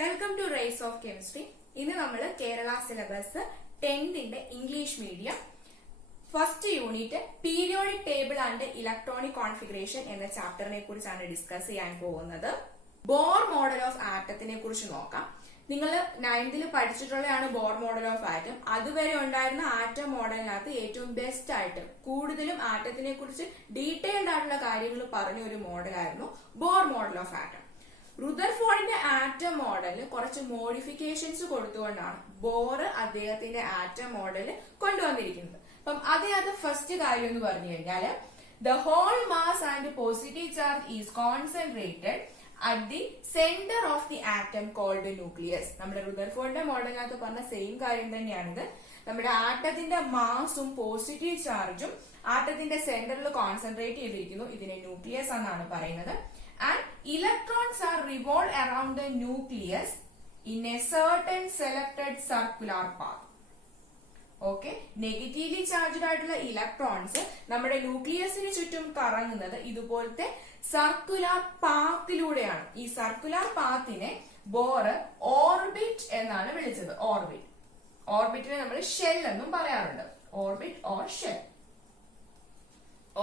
Welcome to race of chemistry. ഇന്ന് നമ്മൾ Kerala syllabus 10th English medium first unit periodic table and electronic configuration എന്ന ചാപ്റ്ററിനെ കുറിച്ചാണ് discuss ചെയ്യാൻ പോകുന്നത്. ബോർ മോഡൽ ഓഫ് ആറ്റത്തിനെ കുറിച്ച് നോക്കാം. നിങ്ങൾ 9th പഠിച്ചിട്ടുള്ളതാണ് ബോർ മോഡൽ ഓഫ് ആറ്റം. അതുവരെ ഉണ്ടായിരുന്ന ആറ്റം മോഡലിനകത്ത് ഏറ്റവും ബെസ്റ്റ് ആയിട്ട് കൂടുതലും ആറ്റത്തിനെ കുറിച്ച് ഡീറ്റെയിൽഡ് ആയിട്ടുള്ള കാര്യങ്ങൾ പറഞ്ഞ ഒരു മോഡലായിരുന്നു ബോർ മോഡൽ ഓഫ് ആറ്റം. റുദർഫോർഡിന്റെ ആറ്റം മോഡലിൽ കുറച്ച് മോഡിഫിക്കേഷൻസ് കൊടുത്തുകൊണ്ടാണ് ബോർ അദ്ദേഹത്തിന്റെ ആറ്റം മോഡൽ കൊണ്ടുവന്നിരിക്കുന്നത്. അപ്പം അതിനകത്ത് ഫസ്റ്റ് കാര്യം എന്ന് പറഞ്ഞു കഴിഞ്ഞാല് the whole mass and positive charge is concentrated at the centre of the atom called nucleus. നമ്മുടെ റുദർഫോർഡിന്റെ മോഡലിനകത്ത് പറഞ്ഞ സെയിം കാര്യം തന്നെയാണിത്. നമ്മുടെ ആറ്റത്തിന്റെ മാസും പോസിറ്റീവ് ചാർജും ആറ്റത്തിന്റെ സെന്ററിൽ കോൺസെൻട്രേറ്റ് ചെയ്തിരിക്കുന്നു. ഇതിനെ ന്യൂക്ലിയസ് എന്നാണ് പറയുന്നത്. And electrons are revolved around the nucleus in a certain selected circular path. Okay, negatively charged ആയിട്ടുള്ള ഇലക്ട്രോൺസ് നമ്മുടെ ന്യൂക്ലിയസിന് ചുറ്റും കറങ്ങുന്നത് ഇതുപോലത്തെ സർക്കുലർ പാത്തിലൂടെയാണ്. ഈ സർക്കുലർ പാത്തിനെ ബോർ ഓർബിറ്റ് എന്നാണ് വിളിച്ചത്. ഓർബിറ്റിനെ നമ്മൾ ഷെൽ എന്നും പറയാറുണ്ട്. Orbit or shell.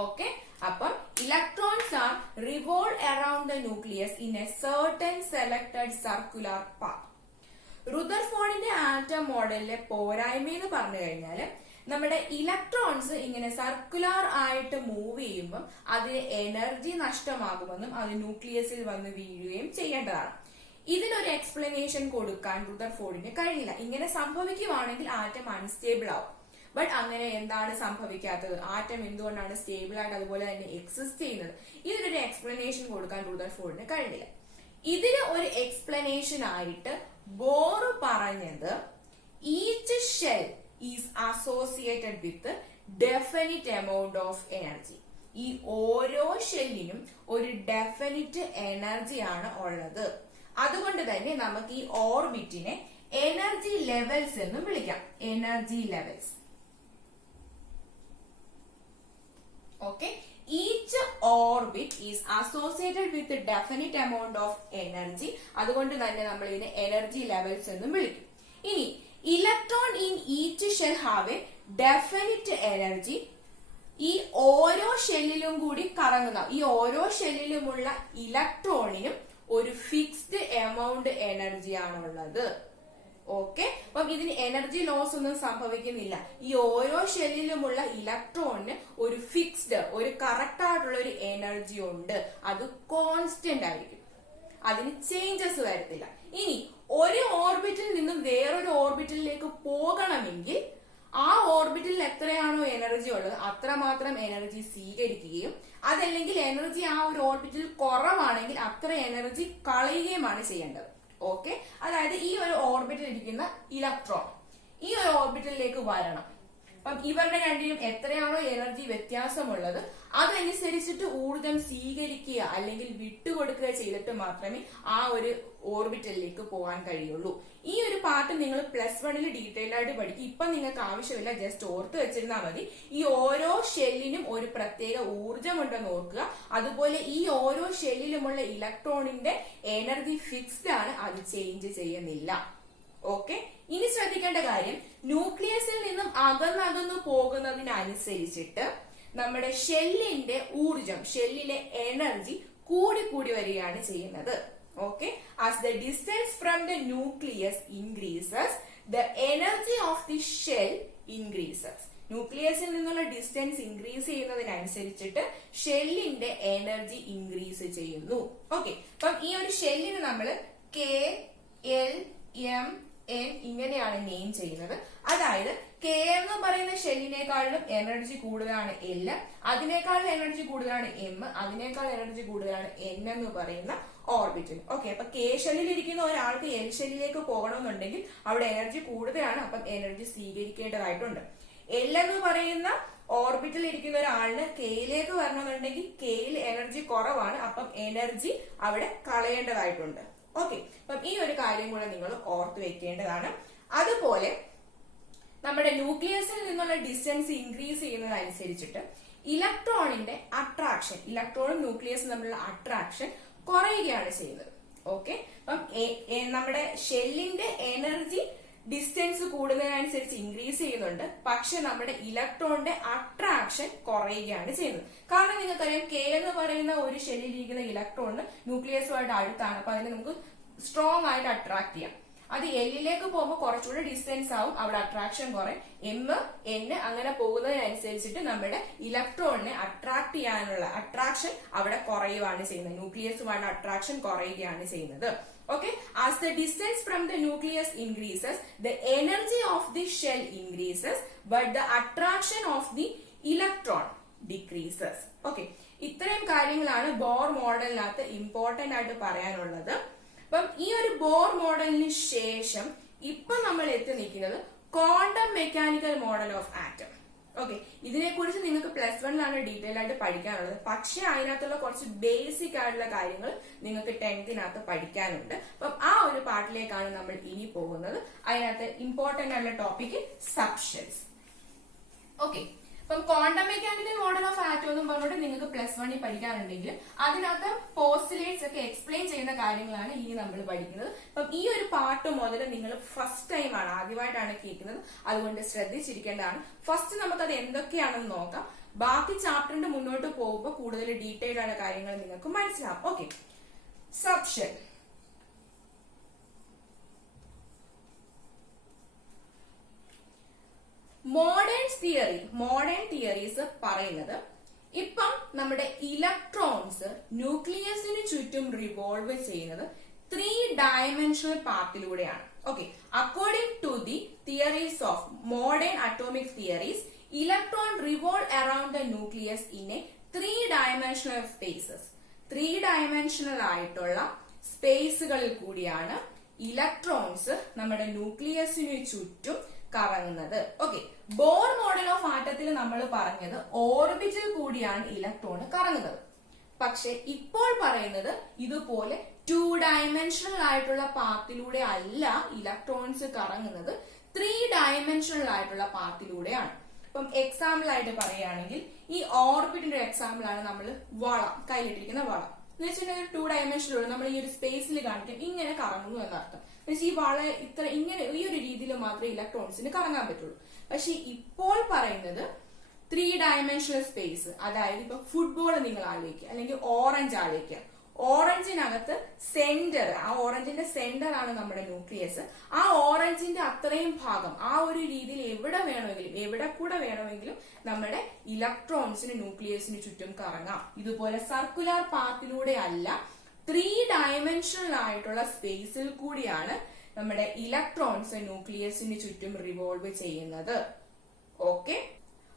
ഓക്കെ, അപ്പം electrons are revolve around the nucleus in a certain selected circular path. റുദർഫോർഡിന്റെ ആറ്റം മോഡലിലെ പോരായ്മ എന്ന് പറഞ്ഞു കഴിഞ്ഞാൽ നമ്മുടെ ഇലക്ട്രോൺസ് ഇങ്ങനെ സർക്കുലർ ആയിട്ട് മൂവ് ചെയ്യുമ്പോൾ അതിന് എനർജി നഷ്ടമാകുമെന്നും അത് ന്യൂക്ലിയസിൽ വന്ന് വീഴുകയും ചെയ്യേണ്ടതാണ്. ഇതിനൊരു എക്സ്പ്ലനേഷൻ കൊടുക്കാൻ റുദർഫോർഡിന് കഴിഞ്ഞില്ല. ഇങ്ങനെ സംഭവിക്കുവാണെങ്കിൽ ആറ്റം അൺസ്റ്റേബിൾ ആവും. ബട്ട് അങ്ങനെ എന്താണ് സംഭവിക്കാത്തത്? ആറ്റം എന്തുകൊണ്ടാണ് സ്റ്റേബിൾ ആയിട്ട് അതുപോലെ തന്നെ എക്സിസ്റ്റ് ചെയ്യുന്നത്? ഇതിനൊരു എക്സ്പ്ലനേഷൻ കൊടുക്കാൻ റുദർഫോർഡിന് കഴിഞ്ഞില്ല. ഇതിന് ഒരു എക്സ്പ്ലനേഷൻ ആയിട്ട് ബോർ പറഞ്ഞത് each shell is associated with definite amount of energy. ഈ ഓരോ ഷെല്ലിനും ഒരു ഡെഫിനിറ്റ് എനർജിയാണ് ഉള്ളത്. അതുകൊണ്ട് തന്നെ നമുക്ക് ഈ ഓർബിറ്റിനെ എനർജി ലെവൽസ് എന്നും വിളിക്കാം. Energy levels. Okay, each orbit is associated with a definite amount of energy. അതുകൊണ്ട് തന്നെ നമ്മൾ ഇതിനെ എനർജി ലെവൽസ് എന്നും വിളിക്കും. ഇനി electron in each shell have A definite energy. ഈ ഓരോ ഷെല്ലിലും കൂടി കറങ്ങുന്ന ഈ ഓരോ ഷെല്ലിലുമുള്ള ഇലക്ട്രോണിനും ഒരു ഫിക്സ്ഡ് എമൗണ്ട് എനർജിയാണുള്ളത്. ഓക്കെ, അപ്പം ഇതിന് എനർജി ലോസ് ഒന്നും സംഭവിക്കുന്നില്ല. ഈ ഓരോ ഷെല്ലിലുമുള്ള ഇലക്ട്രോണിന് ഒരു ഫിക്സ്ഡ്, ഒരു കറക്റ്റ് ആയിട്ടുള്ള ഒരു എനർജി ഉണ്ട്. അത് കോൺസ്റ്റന്റ് ആയിരിക്കും. അതിന് ചേഞ്ചസ് വരത്തില്ല. ഇനി ഒരു ഓർബിറ്റിൽ നിന്നും വേറൊരു ഓർബിറ്റിലേക്ക് പോകണമെങ്കിൽ ആ ഓർബിറ്റിൽ എത്രയാണോ എനർജി ഉള്ളത് അത്രമാത്രം എനർജി സ്വീകരിക്കുകയും അതല്ലെങ്കിൽ എനർജി ആ ഒരു ഓർബിറ്റിൽ കുറവാണെങ്കിൽ അത്ര എനർജി കളയുകയുമാണ് ചെയ്യേണ്ടത്. ഓക്കെ, അതായത് ഈ ഒരു ഓർബിറ്റിൽ ഇരിക്കുന്ന ഇലക്ട്രോൺ ഈ ഒരു ഓർബിറ്റലിലേക്ക് വരണം. അപ്പം ഇവരുടെ രണ്ടിനും എത്രയാണോ എനർജി വ്യത്യാസമുള്ളത് അതനുസരിച്ചിട്ട് ഊർജം സ്വീകരിക്കുക അല്ലെങ്കിൽ വിട്ടുകൊടുക്കുക ചെയ്തിട്ട് മാത്രമേ ആ ഒരു ഓർബിറ്റലിലേക്ക് പോകാൻ കഴിയുള്ളൂ. ഈ ഒരു പാർട്ട് നിങ്ങൾ +1 ഡീറ്റെയിൽ ആയിട്ട് പഠിക്കും. ഇപ്പൊ നിങ്ങൾക്ക് ആവശ്യമില്ല, ജസ്റ്റ് ഓർത്ത് വെച്ചിരുന്നാൽ മതി. ഈ ഓരോ ഷെല്ലിനും ഒരു പ്രത്യേക ഊർജമുണ്ടെന്ന് ഓർക്കുക. അതുപോലെ ഈ ഓരോ ഷെല്ലിലുമുള്ള ഇലക്ട്രോണിന്റെ എനർജി ഫിക്സ്ഡ് ആണ്, അത് ചേഞ്ച് ചെയ്യുന്നില്ല. ഓക്കെ, ഇനി ശ്രദ്ധിക്കേണ്ട കാര്യം ന്യൂക്ലിയസിൽ നിന്നും അകന്നകന്നു പോകുന്നതിനനുസരിച്ചിട്ട് നമ്മുടെ ഷെല്ലിന്റെ ഊർജം, ഷെല്ലിലെ എനർജി കൂടി കൂടി വരികയാണ് ചെയ്യുന്നത്. Okay, as the distance from the nucleus increases the energy of the shell increases. ന്യൂക്ലിയസിൽ നിന്നുള്ള ഡിസ്റ്റൻസ് ഇൻക്രീസ് ചെയ്യുന്നതിനനുസരിച്ചിട്ട് ഷെല്ലിന്റെ എനർജി ഇൻക്രീസ് ചെയ്യുന്നു. ഓക്കെ, അപ്പം ഈ ഒരു ഷെല്ലിന് നമ്മൾ K, L, M, N ഇങ്ങനെയാണ് നെയിം ചെയ്യുന്നത്. അതായത് K എന്ന് പറയുന്ന ഷെല്ലിനേക്കാളും എനർജി കൂടുതലാണ് L, അതിനേക്കാളും എനർജി കൂടുതലാണ് M, അതിനേക്കാൾ എനർജി കൂടുതലാണ് N എന്ന് പറയുന്ന ഓർബിറ്റിൽ. ഓക്കെ, അപ്പൊ K ഷെല്ലിൽ ഇരിക്കുന്ന ഒരാൾക്ക് L ഷെല്ലിലേക്ക് പോകണമെന്നുണ്ടെങ്കിൽ അവിടെ എനർജി കൂടുതലാണ്, അപ്പം എനർജി സ്വീകരിക്കേണ്ടതായിട്ടുണ്ട്. L എന്ന് പറയുന്ന ഓർബിറ്റിൽ ഇരിക്കുന്ന ഒരാളിന് കെയിലേക്ക് വരണമെന്നുണ്ടെങ്കിൽ കെയിൽ എനർജി കുറവാണ്, അപ്പം എനർജി അവിടെ കളയേണ്ടതായിട്ടുണ്ട്. ഓക്കെ, അപ്പം ഈ ഒരു കാര്യം കൂടെ നിങ്ങൾ ഓർത്ത് വെക്കേണ്ടതാണ്. അതുപോലെ നമ്മുടെ ന്യൂക്ലിയസിൽ നിന്നുള്ള ഡിസ്റ്റൻസ് ഇൻക്രീസ് ചെയ്യുന്നതനുസരിച്ചിട്ട് ഇലക്ട്രോണിന്റെ അട്രാക്ഷൻ, ഇലക്ട്രോണും ന്യൂക്ലിയസും തമ്മിലുള്ള അട്രാക്ഷൻ കുറയുകയാണ് ചെയ്യുന്നത്. ഓക്കെ, അപ്പം നമ്മുടെ ഷെല്ലിന്റെ എനർജി ഡിസ്റ്റൻസ് കൂടുന്നതിനനുസരിച്ച് ഇൻക്രീസ് ചെയ്യുന്നുണ്ട്, പക്ഷെ നമ്മുടെ ഇലക്ട്രോണിന്റെ അട്രാക്ഷൻ കുറയുകയാണ് ചെയ്യുന്നത്. കാരണം നിങ്ങൾക്കറിയാം കെ എന്ന് പറയുന്ന ഒരു ഷെല്ലിലിരിക്കുന്ന ഇലക്ട്രോണിന് ന്യൂക്ലിയസുമായിട്ട് അടുത്താണ്, അപ്പൊ അതിനെ നമുക്ക് സ്ട്രോങ് ആയിട്ട് അട്രാക്ട് ചെയ്യാം. അത് എല്ലിലേക്ക് പോകുമ്പോൾ കുറച്ചുകൂടി ഡിസ്റ്റൻസ് ആവും, അവിടെ അട്രാക്ഷൻ കുറയും. എം എൻ അങ്ങനെ പോകുന്നതിനനുസരിച്ചിട്ട് നമ്മുടെ ഇലക്ട്രോണിനെ അട്രാക്ട് ചെയ്യാനുള്ള അട്രാക്ഷൻ അവിടെ കുറയുകയാണ് ചെയ്യുന്നത്, ന്യൂക്ലിയസുമായിട്ട് അട്രാക്ഷൻ കുറയുകയാണ് ചെയ്യുന്നത്. Okay, as the distance from the nucleus increases, the energy of the shell increases, but the attraction of the electron decreases. Okay, ഇത്രയും കാര്യങ്ങളാണ് ബോർ മോഡലിനകത്ത് ഇമ്പോർട്ടന്റ് ആയിട്ട് പറയാനുള്ളത്. അപ്പം ഈ ഒരു ബോർ മോഡലിന് ശേഷം ഇപ്പൊ നമ്മൾ എത്തി നിൽക്കുന്നത് quantum mechanical model of atom. Okay, ഇതിനെക്കുറിച്ച് നിങ്ങൾക്ക് +1 ഡീറ്റെയിൽ ആയിട്ട് പഠിക്കാനുള്ളത്, പക്ഷെ അതിനകത്തുള്ള കുറച്ച് ബേസിക് ആയിട്ടുള്ള കാര്യങ്ങൾ നിങ്ങൾക്ക് 10th പഠിക്കാനുണ്ട്. അപ്പം ആ ഒരു പാർട്ടിലേക്കാണ് നമ്മൾ ഇനി പോകുന്നത്. അതിനകത്ത് ഇമ്പോർട്ടന്റ് ആയിട്ടുള്ള ടോപ്പിക് സബ്ഷെൽസ്. ഓക്കെ, അപ്പം quantum mechanical model of atom എന്നും പറഞ്ഞിട്ട് നിങ്ങൾക്ക് +1 പഠിക്കാനുണ്ടെങ്കിൽ അതിനകത്ത് പോസ്റ്റുലേറ്റ്സ് ഒക്കെ എക്സ്പ്ലെയിൻ ചെയ്യുന്ന കാര്യങ്ങളാണ് ഇനി നമ്മൾ പഠിക്കുന്നത്. അപ്പം ഈ ഒരു പാർട്ട് മുതൽ നിങ്ങൾ ഫസ്റ്റ് ടൈം ആണ്, ആദ്യമായിട്ടാണ് കേൾക്കുന്നത്, അതുകൊണ്ട് ശ്രദ്ധിച്ചിരിക്കേണ്ടതാണ്. ഫസ്റ്റ് നമുക്കത് എന്തൊക്കെയാണെന്ന് നോക്കാം, ബാക്കി ചാപ്റ്ററിന്റെ മുന്നോട്ട് പോകുമ്പോൾ കൂടുതൽ ഡീറ്റെയിൽ ആയ കാര്യങ്ങൾ നിങ്ങൾക്ക് മനസ്സിലാവും. Okay, subshell. മോഡേൺ തിയറീസ് പറയുന്നത് ഇപ്പം നമ്മുടെ ഇലക്ട്രോൺസ് ന്യൂക്ലിയസിന് ചുറ്റും റിവോൾവ് ചെയ്യുന്നത് 3 ഡയമെൻഷണൽ പാത്തിലൂടെയാണ്. Okay, according to the theories of modern atomic theories, electron revolve around the nucleus in a 3 dimensional spaces. 3 dimensional ആയിട്ടുള്ള സ്പേസുകളിൽ കൂടിയാണ് ഇലക്ട്രോൺസ് നമ്മുടെ ന്യൂക്ലിയസിന് ചുറ്റും കറങ്ങുന്നത്. ഓക്കെ, ബോർ മോഡൽ ഓഫ് ആറ്റത്തിൽ നമ്മൾ പറഞ്ഞത് ഓർബിറ്റിൽ കൂടിയാണ് ഇലക്ട്രോൺ കറങ്ങുന്നത്. പക്ഷെ ഇപ്പോൾ പറയുന്നത് ഇതുപോലെ 2 ഡയമെൻഷണൽ ആയിട്ടുള്ള പാത്തിലൂടെ അല്ല ഇലക്ട്രോൺസ് കറങ്ങുന്നത്, 3 ഡയമെൻഷണൽ ആയിട്ടുള്ള പാത്തിലൂടെയാണ്. ഇപ്പം എക്സാമ്പിൾ ആയിട്ട് പറയുകയാണെങ്കിൽ ഈ ഓർബിറ്റിന്റെ എക്സാമ്പിൾ ആണ് നമ്മൾ വളം, കയ്യിലിട്ടിരിക്കുന്ന വളം എന്ന് വെച്ചിട്ടുണ്ടെങ്കിൽ 2 ഡയമെൻഷനിലൂടെ നമ്മൾ ഈ ഒരു സ്പേസിൽ കാണിക്കും ഇങ്ങനെ കറങ്ങുന്നു എന്നർത്ഥം. ഈ വള ഇങ്ങനെ ഈ ഒരു രീതിയിൽ മാത്രമേ ഇലക്ട്രോൺസിന് കറങ്ങാൻ പറ്റുള്ളൂ. പക്ഷെ ഇപ്പോൾ പറയുന്നത് 3 ഡയമെൻഷണൽ സ്പേസ്, അതായത് ഇപ്പൊ ഫുട്ബോൾ നിങ്ങൾ ആലോചിക്കുക, അല്ലെങ്കിൽ ഓറഞ്ച് ആലോചിക്കുക. ഓറഞ്ചിനകത്ത് സെന്റർ, ആ ഓറഞ്ചിന്റെ സെന്റർ ആണ് നമ്മുടെ ന്യൂക്ലിയസ്. ആ ഓറഞ്ചിന്റെ അത്രയും ഭാഗം ആ ഒരു രീതിയിൽ എവിടെ കൂടെ വേണമെങ്കിലും നമ്മുടെ ഇലക്ട്രോൺസിന് ന്യൂക്ലിയസിന് ചുറ്റും കറങ്ങാം. ഇതുപോലെ സർക്കുലർ പാത്തിലൂടെ അല്ല, 3 ഡയമെൻഷണൽ ആയിട്ടുള്ള സ്പേസിൽ കൂടിയാണ് നമ്മുടെ ഇലക്ട്രോൺസ് ന്യൂക്ലിയസിന് ചുറ്റും റിവോൾവ് ചെയ്യുന്നത്. ഓക്കെ,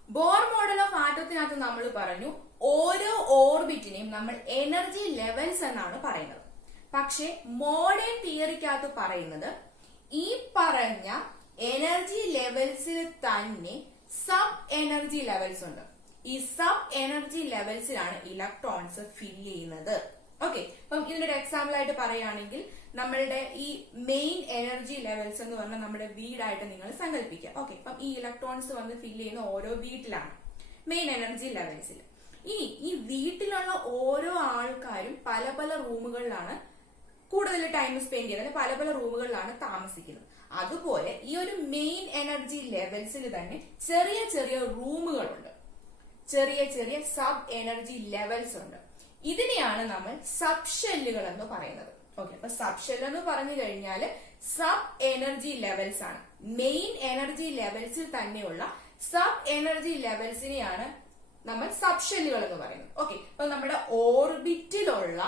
ബോർ മോഡൽ ഓഫ് ആറ്റത്തിനകത്ത് നമ്മൾ പറഞ്ഞു ഓരോ ഓർബിറ്റിനെയും നമ്മൾ എനർജി ലെവൽസ് എന്നാണ് പറയുന്നത്. പക്ഷെ മോഡേൺ തിയറിക്കകത്ത് പറയുന്നത് ഈ പറഞ്ഞ എനർജി ലെവൽസിൽ തന്നെ സബ് എനർജി ലെവൽസ് ഉണ്ട്. ഈ സബ് എനർജി ലെവൽസിലാണ് ഇലക്ട്രോൺസ് ഫിൽ ചെയ്യുന്നത്. ഓക്കെ, അപ്പം ഇതിനൊരു എക്സാമ്പിൾ ആയിട്ട് പറയുകയാണെങ്കിൽ നമ്മളുടെ ഈ മെയിൻ എനർജി ലെവൽസ് എന്ന് പറഞ്ഞാൽ നമ്മുടെ വീടായിട്ട് നിങ്ങൾ സങ്കല്പിക്കുക. ഓക്കെ, അപ്പം ഈ ഇലക്ട്രോൺസ് വന്ന് ഫില്ല് ചെയ്യുന്ന ഓരോ വീട്ടിലാണ് മെയിൻ എനർജി ലെവൽസിൽ. ഇനി ഈ വീട്ടിലുള്ള ഓരോ ആൾക്കാരും പല പല റൂമുകളിലാണ് കൂടുതൽ ടൈം സ്പെൻഡ് ചെയ്യുന്നത്, പല പല റൂമുകളിലാണ് താമസിക്കുന്നത്. അതുപോലെ ഈ ഒരു മെയിൻ എനർജി ലെവൽസിൽ തന്നെ ചെറിയ ചെറിയ റൂമുകളുണ്ട്, ചെറിയ ചെറിയ സബ് എനർജി ലെവൽസ് ഉണ്ട്. ഇതിനെയാണ് നമ്മൾ സബ് ഷെല്ലുകൾ എന്ന് പറയുന്നത്. ഓക്കെ, അപ്പൊ സബ് ഷെൽ എന്ന് പറഞ്ഞു കഴിഞ്ഞാൽ സബ് എനർജി ലെവൽസ് ആണ്. മെയിൻ എനർജി ലെവൽസിൽ തന്നെയുള്ള സബ് എനർജി ലെവൽസിനെയാണ് നമ്മൾ സബ് ഷെല്ലുകൾ എന്ന് പറയുന്നത്. ഓക്കെ, അപ്പൊ നമ്മുടെ ഓർബിറ്റിലുള്ള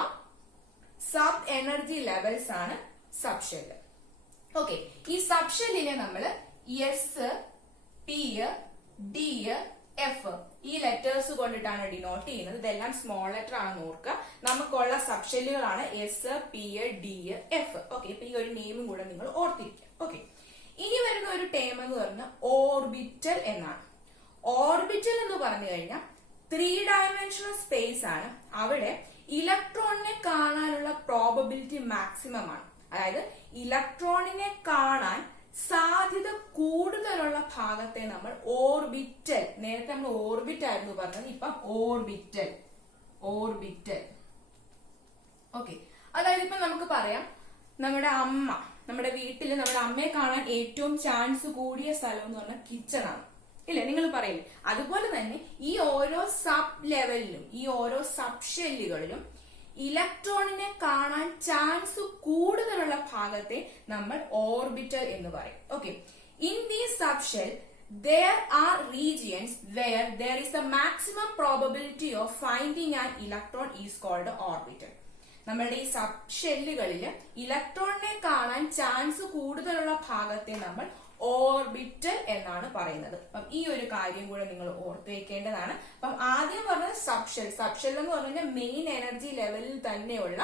സബ് എനർജി ലെവൽസ് ആണ് സബ് ഷെല്ല്. ഓക്കെ, ഈ സബ് ഷെല്ലിനെ നമ്മൾ എസ്, പി, ഡി, എഫ് ഈ ലെറ്റേഴ്സ് കൊണ്ടിട്ടാണ് ഡിനോട്ട് ചെയ്യുന്നത്. ഇതെല്ലാം സ്മോൾ ലെറ്റർ ആണെന്ന് ഓർക്കുക. നമുക്കുള്ള സബ് ഷെല്ലുകളാണ് S, P, D, F. Okay, ഇപ്പൊ ഈ ഒരു നെയിമും കൂടെ നിങ്ങൾ ഓർത്തിരിക്കുക. ഓക്കെ, ഇനി വരുന്ന ഒരു ടേം എന്ന് പറഞ്ഞാൽ ഓർബിറ്റൽ എന്നാണ്. ഓർബിറ്റൽ എന്ന് പറഞ്ഞു കഴിഞ്ഞാൽ 3 ഡയമെൻഷണൽ സ്പേസ് ആണ്. അവിടെ ഇലക്ട്രോണിനെ കാണാനുള്ള പ്രോബബിലിറ്റി മാക്സിമം ആണ്. അതായത് ഇലക്ട്രോണിനെ കാണാൻ സാധ്യത കൂടുതലുള്ള ഭാഗത്തെ നമ്മൾ ഓർബിറ്റൽ, നേരത്തെ നമ്മൾ ഓർബിറ്റ് ആയിരുന്നു പറഞ്ഞത്, ഇപ്പം ഓർബിറ്റൽ. ഓക്കെ, അതായത് ഇപ്പൊ നമുക്ക് പറയാം, നമ്മുടെ അമ്മ, നമ്മുടെ വീട്ടിൽ നമ്മുടെ അമ്മയെ കാണാൻ ഏറ്റവും ചാൻസ് കൂടിയ സ്ഥലം എന്ന് പറഞ്ഞാൽ കിച്ചൺ ആണ്, ഇല്ലേ? നിങ്ങൾ പറയില്ലേ? അതുപോലെ തന്നെ ഈ ഓരോ സബ് ലെവലിലും, ഈ ഓരോ സബ് ഷെല്ലുകളിലും ഇലക്ട്രോണിനെ കാണാൻ ചാൻസ് കൂടുതലുള്ള ഭാഗത്തെ നമ്മൾ ഓർബിറ്റൽ എന്ന് പറയും. Okay, in these sub shell there are regions where there is the maximum probability of finding an electron is called orbital. നമ്മളുടെ ഈ സബ് ഷെല്ലുകളിൽ ഇലക്ട്രോണിനെ കാണാൻ ചാൻസ് കൂടുതലുള്ള ഭാഗത്തെ നമ്മൾ ഓർബിറ്റൽ എന്നാണ് പറയുന്നത്. അപ്പം ഈ ഒരു കാര്യം കൂടെ നിങ്ങൾ ഓർത്തു വെക്കേണ്ടതാണ്. അപ്പം ആദ്യം പറഞ്ഞത് സബ് ഷെൽ. സബ് ഷെൽ എന്ന് പറഞ്ഞാൽ മെയിൻ എനർജി ലെവലിൽ തന്നെയുള്ള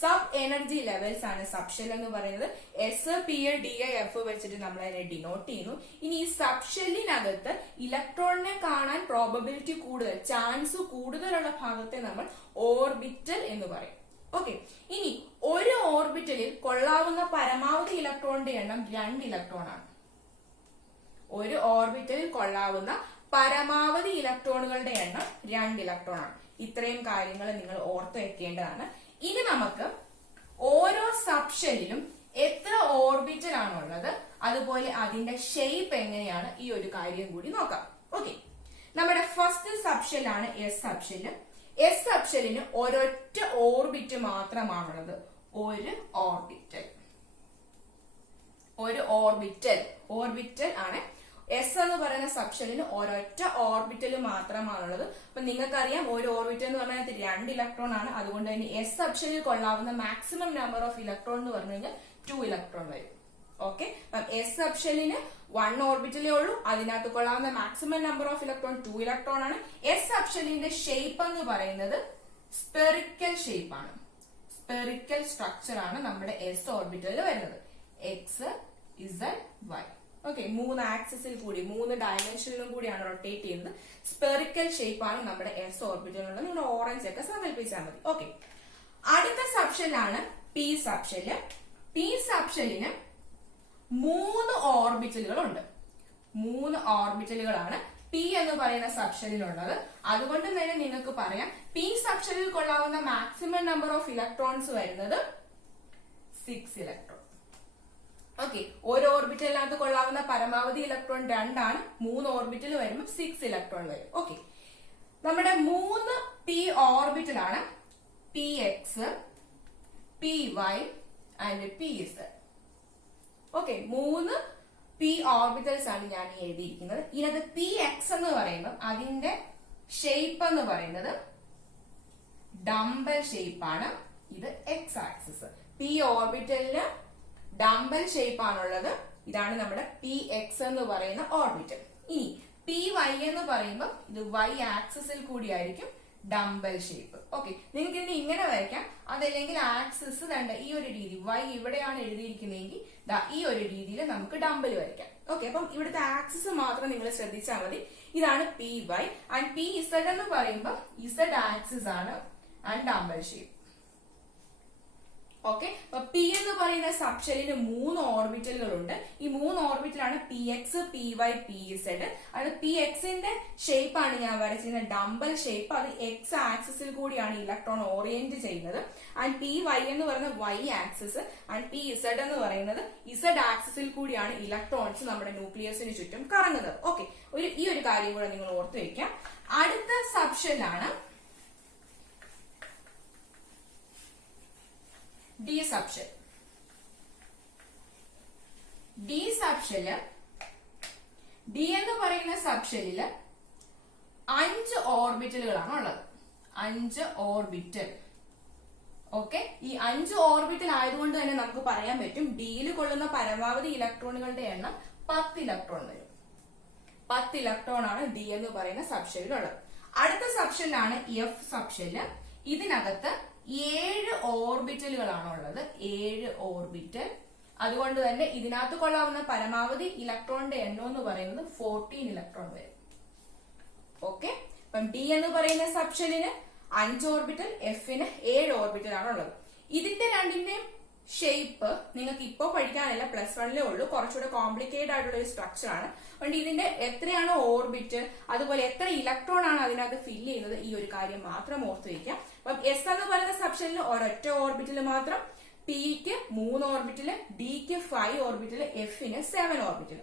സബ് എനർജി ലെവൽസ് ആണ് സബ് ഷെൽ എന്ന് പറയുന്നത്. എസ്, പി, ഡി, എഫ് വെച്ചിട്ട് നമ്മൾ അതിനെ ഡിനോട്ട് ചെയ്യുന്നു. ഇനി ഈ സബ് ഷെല്ലിനകത്ത് ഇലക്ട്രോണിനെ കാണാൻ പ്രോബബിലിറ്റി കൂടുതൽ, ചാൻസ് കൂടുതലുള്ള ഭാഗത്തെ നമ്മൾ ഓർബിറ്റൽ എന്ന് പറയും. ഓക്കെ, ഇനി ഒരു ഓർബിറ്റലിൽ കൊള്ളാവുന്ന പരമാവധി ഇലക്ട്രോണിന്റെ എണ്ണം 2 ഇലക്ട്രോൺ ആണ്. ഒരു ഓർബിറ്റലിൽ കൊള്ളാവുന്ന പരമാവധി ഇലക്ട്രോണുകളുടെ എണ്ണം 2 ഇലക്ട്രോൺ ആണ്. ഇത്രയും കാര്യങ്ങൾ നിങ്ങൾ ഓർത്തു വെക്കേണ്ടതാണ്. ഇനി നമുക്ക് ഓരോ സബ് ഷെല്ലിലും എത്ര ഓർബിറ്റൽ ആണുള്ളത്, അതുപോലെ അതിന്റെ ഷേപ്പ് എങ്ങനെയാണ്, ഈ ഒരു കാര്യം കൂടി നോക്കാം. ഓക്കെ, നമ്മുടെ ഫസ്റ്റ് സബ് ഷെല്ലാണ് S sub shell. S sub ഷെല്ലിന് ഒരൊറ്റ ഓർബിറ്റ് മാത്രമാണുള്ളത്, ഒരു ഓർബിറ്റൽ. ഒരു ഓർബിറ്റൽ ആണ് എസ് എന്ന് പറയുന്ന സബ് ഷെല്ലിന് ഒരൊറ്റ ഓർബിറ്റൽ മാത്രമാണുള്ളത്. അപ്പൊ നിങ്ങൾക്കറിയാം, ഒരു ഓർബിറ്റൽ എന്ന് പറഞ്ഞാൽ 2 ഇലക്ട്രോൺ ആണ്. അതുകൊണ്ട് തന്നെ എസ് സബ് ഷെല്ലിൽ കൊള്ളാവുന്ന മാക്സിമം നമ്പർ ഓഫ് ഇലക്ട്രോൺ എന്ന് പറഞ്ഞു കഴിഞ്ഞാൽ 2 ഇലക്ട്രോൺ വരും. ഓക്കെ, അപ്പം എസ് സബ് ഷെല്ലിന് 1 ഓർബിറ്റലേ ഉള്ളൂ. അതിനകത്ത് കൊള്ളാവുന്ന maximum number of electron 2 electron ആണ്. എസ് സബ് ഷെല്ലിന്റെ ഷേപ്പ് എന്ന് പറയുന്നത് സ്പെറിക്കൽ ഷേപ്പ് ആണ്. സ്പെറിക്കൽ സ്ട്രക്ചർ ആണ് നമ്മുടെ എസ് ഓർബിറ്റലിൽ വരുന്നത്. X, Z, Y. ഓക്കെ, 3 ആക്സിസിൽ കൂടി 3 ഡയമെൻഷനിലും കൂടിയാണ് റൊട്ടേറ്റ് ചെയ്യുന്നത്. സ്പെറിക്കൽ ഷേപ്പ് ആണ് നമ്മുടെ എസ് ഓർബിറ്റലിനുള്ളത്. നിങ്ങൾ ഓറഞ്ച് ഒക്കെ സങ്കല്പിച്ചാൽ മതി. ഓക്കെ, അടുത്ത സബ് ഷെല്ലാണ് P sub shell. P sub ഷെല്ലിന് 3 ഓർബിറ്റലുകളുണ്ട്. 3 ഓർബിറ്റലുകളാണ് പി എന്ന് പറയുന്ന സബ് ഷെല്ലിനുള്ളത്. അതുകൊണ്ട് തന്നെ നിങ്ങൾക്ക് പറയാം, പി സബ് ഷെല്ലിൽ കൊള്ളാവുന്ന മാക്സിമം നമ്പർ ഓഫ് ഇലക്ട്രോൺസ് വരുന്നത് 6 ഇലക്ട്രോൺ. ഓക്കെ, ഒരു ഓർബിറ്റലിനകത്ത് കൊള്ളാവുന്ന പരമാവധി ഇലക്ട്രോൺ 2 ആണ്. 3 ഓർബിറ്റൽ വരുമ്പോൾ 6 ഇലക്ട്രോൺ വരും. ഓക്കെ, നമ്മുടെ 3 പി ഓർബിറ്റൽ ആണ് P X, P Y and P Z. Okay, 3 P orbitals ആണ് ഞാൻ എഴുതിയിരിക്കുന്നത്. ഇതിനകത്ത് പി എക്സ് എന്ന് പറയുമ്പോൾ അതിന്റെ ഷേപ്പ് എന്ന് പറയുന്നത് ഡംബൽ ഷേപ്പ് ആണ്. ഇത് എക്സ് ആക്സിസ്. പി ഓർബിറ്റലിന് ഡംബൽ ഷേപ്പ് ആണുള്ളത്. ഇതാണ് നമ്മുടെ പി എക്സ് എന്ന് പറയുന്ന ഓർബിറ്റൽ. ഇനി പി വൈ എന്ന് പറയുമ്പോൾ ഇത് വൈ ആക്സിസിൽ കൂടിയായിരിക്കും ഡംബൽ ഷേപ്പ്. ഓക്കെ, നിങ്ങൾക്ക് ഇനി ഇങ്ങനെ വരയ്ക്കാം, അതല്ലെങ്കിൽ ആക്സിസ് കണ്ട ഈ ഒരു രീതി, വൈ ഇവിടെയാണ് എഴുതിയിരിക്കുന്നതെങ്കിൽ ഈ ഒരു രീതിയിൽ നമുക്ക് ഡംബൽ വരയ്ക്കാം. ഓക്കെ, അപ്പം ഇവിടുത്തെ ആക്സിസ് മാത്രം നിങ്ങൾ ശ്രദ്ധിച്ചാൽ മതി. ഇതാണ് P Y. And P Z എന്ന് പറയുമ്പോൾ ഇസഡ് ആക്സിസ് ആണ് ആൻഡ് ഡംബൽ ഷേപ്പ്. ഓക്കെ, അപ്പൊ പി എന്ന് പറയുന്ന സബ് ഷെല്ലിന് 3 ഓർബിറ്റലുകളുണ്ട്. ഈ 3 ഓർബിറ്റലാണ് P X, P Y, P Z. അത് പി എക്സിന്റെ ഷേപ്പ് ആണ് ഞാൻ വരച്ചിരുന്നത് ഡംബൽ ഷേപ്പ്. അത് എക്സ് ആക്സിസിൽ കൂടിയാണ് ഇലക്ട്രോൺ ഓറിയന്റ് ചെയ്യുന്നത്. ആൻഡ് പി വൈ എന്ന് പറയുന്നത് Y axis. And P Z എന്ന് പറയുന്നത് ഇസഡ് ആക്സിസിൽ കൂടിയാണ് ഇലക്ട്രോൺസ് നമ്മുടെ ന്യൂക്ലിയസിന് ചുറ്റും കറങ്ങുന്നത്. ഓക്കെ, ഈ ഒരു കാര്യം കൂടെ നിങ്ങൾ ഓർത്തു വെക്കാം. അടുത്ത സബ് ഷെല്ലാണ് D sub shell. D sub shell, D എന്ന് പറയുന്ന സബ് ഷെല്ലില് 5 ഓർബിറ്റലുകളാണ് ഉള്ളത്. 5 ഓർബിറ്റൽ. ഓക്കെ, ഈ 5 ഓർബിറ്റൽ ആയതുകൊണ്ട് തന്നെ നമുക്ക് പറയാൻ പറ്റും ഡിയിൽ കൊള്ളുന്ന പരമാവധി ഇലക്ട്രോണുകളുടെ എണ്ണം 10 ഇലക്ട്രോൺ വരും. 10 ഇലക്ട്രോൺ ആണ് ഡി എന്ന് പറയുന്ന സബ് ഷെല്ലിലുള്ളത്. അടുത്ത സബ് ഷെല്ലാണ് എഫ് സബ് ഷെല്ല്. ഇതിനകത്ത് 7 ഓർബിറ്റലുകളാണ് ഉള്ളത്. 7 ഓർബിറ്റൽ. അതുകൊണ്ട് തന്നെ ഇതിനകത്ത് കൊള്ളാവുന്ന പരമാവധി ഇലക്ട്രോണിന്റെ എണ്ണം എന്ന് പറയുന്നത് 14 ഇലക്ട്രോൺ വരും. ഓക്കെ, അപ്പം ഡി എന്ന് പറയുന്ന സബ് ഷെല്ലിന് 5 ഓർബിറ്റൽ, എഫിന് 7 ഓർബിറ്റൽ ആണ് ഉള്ളത്. ഇതിന്റെ രണ്ടിന്റെയും ഷേപ്പ് നിങ്ങൾക്ക് ഇപ്പോൾ പഠിക്കാനല്ല, +1 ഉള്ളൂ. കുറച്ചുകൂടെ കോംപ്ലിക്കേറ്റഡ് ആയിട്ടുള്ള ഒരു സ്ട്രക്ചർ ആണ്. അതുകൊണ്ട് ഇതിന്റെ എത്രയാണോ ഓർബിറ്റ്, അതുപോലെ എത്ര ഇലക്ട്രോൺ ആണ് അതിനകത്ത് ഫില്ല് ചെയ്യുന്നത്, ഈ ഒരു കാര്യം മാത്രം ഓർത്ത് വയ്ക്കാം. അപ്പം എസ് എന്ന് പറയുന്ന സബ്ഷനിൽ ഒരൊറ്റ ഓർബിറ്റിൽ മാത്രം, പിക്ക് 3 ഓർബിറ്റില്, ഡിക്ക് 5 ഓർബിറ്റില്, എഫിന് 7 ഓർബിറ്റില്.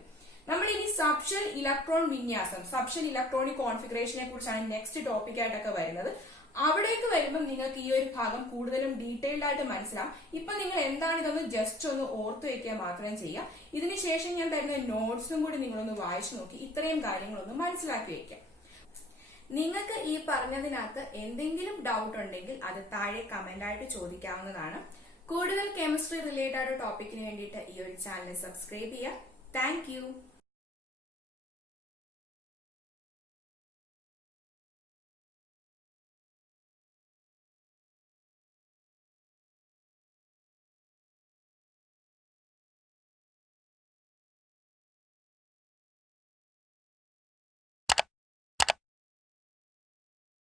നമ്മൾ ഇനി സബ്ഷൽ ഇലക്ട്രോൺ വിന്യാസം, സബ്ഷൽ ഇലക്ട്രോണിക് കോൺഫിഗറേഷനെ കുറിച്ചാണ് നെക്സ്റ്റ് ടോപ്പിക് ആയിട്ടൊക്കെ വരുന്നത്. അവിടേക്ക് വരുമ്പോൾ നിങ്ങൾക്ക് ഈ ഒരു ഭാഗം കൂടുതലും ഡീറ്റെയിൽഡ് ആയിട്ട് മനസ്സിലാവും. ഇപ്പൊ നിങ്ങൾ എന്താണ് ഇതൊന്ന് ജസ്റ്റ് ഒന്ന് ഓർത്തു വെക്കുക മാത്രം ചെയ്യുക. ഇതിനുശേഷം ഞാൻ തരുന്ന നോട്ട്സും കൂടി നിങ്ങളൊന്ന് വായിച്ചു നോക്കി ഇത്രയും കാര്യങ്ങളൊന്ന് മനസ്സിലാക്കി വെക്കാം. നിങ്ങൾക്ക് ഈ പറഞ്ഞതിനകത്ത് എന്തെങ്കിലും ഡൗട്ട് ഉണ്ടെങ്കിൽ അത് താഴെ കമന്റ് ആയിട്ട് ചോദിക്കാവുന്നതാണ്. കൂടുതൽ കെമിസ്ട്രി റിലേറ്റഡ് ടോപ്പിക്കിന് വേണ്ടിയിട്ട് ഈ ഒരു ചാനൽ സബ്സ്ക്രൈബ് ചെയ്യുക. Thank you.